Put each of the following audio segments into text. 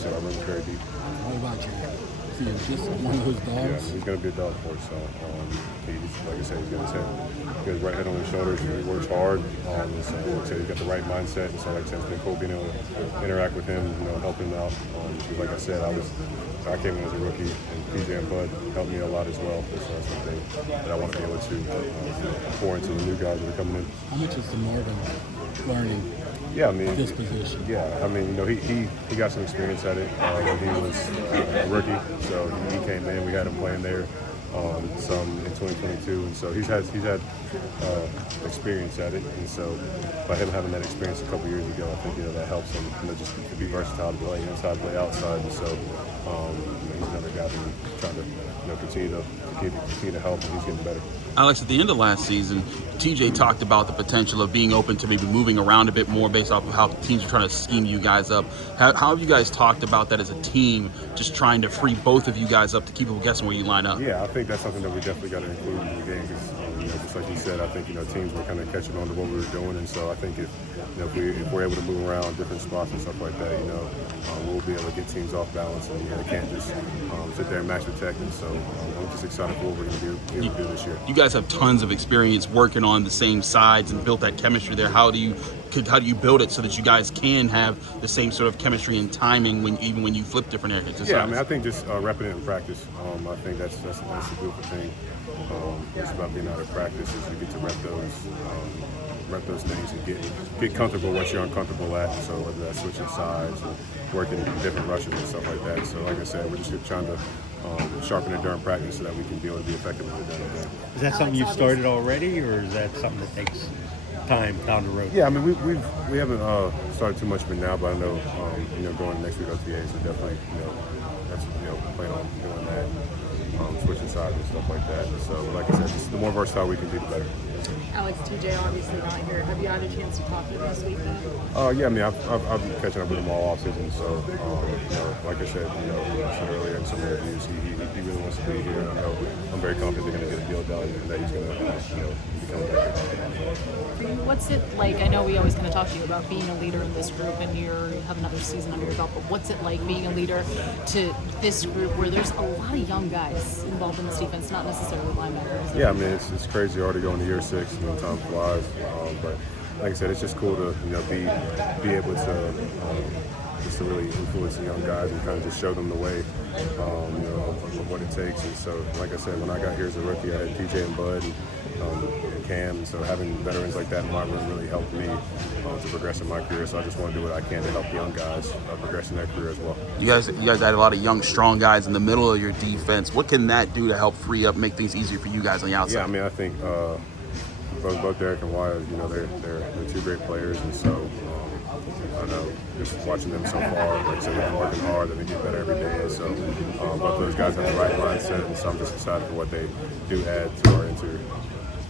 said, our room is very deep. What about you? Is he just one of those dogs? Yeah, he's going to be a dog for us. So, he's, like I said, he's got his right head on his shoulders. He works hard. So, like I said, he's got the right mindset. And so, like I said, it's been cool being able to interact with him, help him out. Because, like I said, I came in as a rookie, and PJ and Bud helped me a lot as well. So that's one thing that I want to be able to pour into the new guys that are coming in. How much is DeMarvin learning? Yeah, I mean, this position. Yeah, I mean, he got some experience at it when he was a rookie. So he came in. We had him playing there some in 2022, and so he's had experience at it. And so by him having that experience a couple years ago, I think that helps him just to be versatile, to play inside, play outside. And so he's another guy who's trying to continue to help, and he's getting better. Alex, at the end of last season, TJ talked about the potential of being open to maybe moving around a bit more based off of how teams are trying to scheme you guys up. How have you guys talked about that as a team, just trying to free both of you guys up to keep people guessing where you line up? Yeah, I think that's something that we definitely got to include in the game because, just like you said, I think, teams were kind of catching on to what we were doing. And so I think if we're able to move around different spots and stuff like that, we'll be able to get teams off balance and they can't just sit there and match protect. And so I'm just excited for what we're going to be able to do this year. You guys have tons of experience working on the same sides and built that chemistry there. How do you build it so that you guys can have the same sort of chemistry and timing even when you flip different areas? Yeah, I mean, I think just repping it in practice. I think that's a beautiful thing. It's about being out of practice is you get to rep those things and get comfortable once you're uncomfortable at. So whether that's switching sides or working different rushes and stuff like that. So like I said, we're just trying to sharpen it during practice so that we can be able to be effective with it down the game. Is that something you've started already, or is that something that takes time down the road? Yeah, I mean, we haven't started too much of it now, but I know going next week OTAs, so definitely that's plan on doing that, switching sides and stuff like that. So like I said, just the more versatile we can be, the better. Alex, TJ obviously not here. Have you had a chance to talk to him this week? Yeah, I mean, I've been catching up with him all offseason. So, like I said, earlier in some interviews, he really wants to be here. And I'm very confident they're going to get a deal done and that he's going to be coming back. What's it like? I know we always kind of talk to you about being a leader in this group, and you have another season under your belt. But what's it like being a leader to this group where there's a lot of young guys involved in this defense, not necessarily linebackers? Yeah, I mean, it's crazy already going to year 6. Time flies, but like I said, it's just cool to be able to just to really influence the young guys and kind of just show them the way of what it takes. And so, like I said, when I got here as a rookie, I had PJ and Bud and Cam, and so having veterans like that in my room really helped me to progress in my career. So I just want to do what I can to help the young guys progress in their career as well. You guys had a lot of young, strong guys in the middle of your defense. What can that do to help free up, make things easier for you guys on the outside? Yeah, I mean, I think both Derrick and Yahya, they're two great players, and so I know just watching them so far, like I said, they've been working hard and they get better every day. And so both those guys have the right mindset, and so I'm just excited for what they do add to our interior.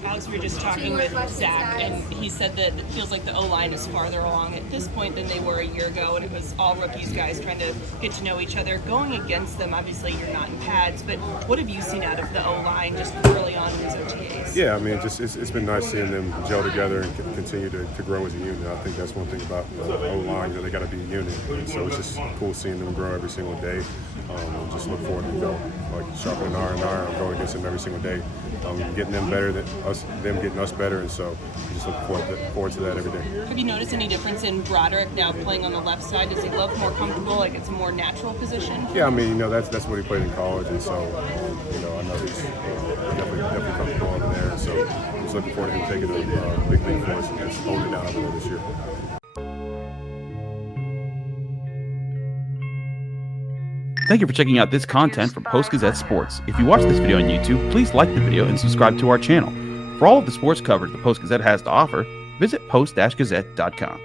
Alex, we were just talking with Zach, and he said that it feels like the O-line is farther along at this point than they were a year ago, and it was all rookies, guys trying to get to know each other. Going against them, obviously you're not in pads, but what have you seen out of the O-line just early on in these OTAs? Yeah, I mean, it's been nice seeing them gel together and continue to grow as a unit. I think that's one thing about the O-line, they got to be a unit, and so it's just cool seeing them grow every single day. Just look forward to sharpening iron, going against them every single day, getting them better than us, them getting us better, and so just look forward to that every day. Have you noticed any difference in Broderick now playing on the left side? Does he look more comfortable, like it's a more natural position? Yeah, I mean, that's what he played in college, and so I know he's definitely comfortable over there, and so I'm just looking forward to him taking a big leap for us and just holding it down over there this year. Thank you for checking out this content from Post-Gazette Sports. If you watch this video on YouTube, please like the video and subscribe to our channel. For all of the sports coverage the Post-Gazette has to offer, visit post-gazette.com.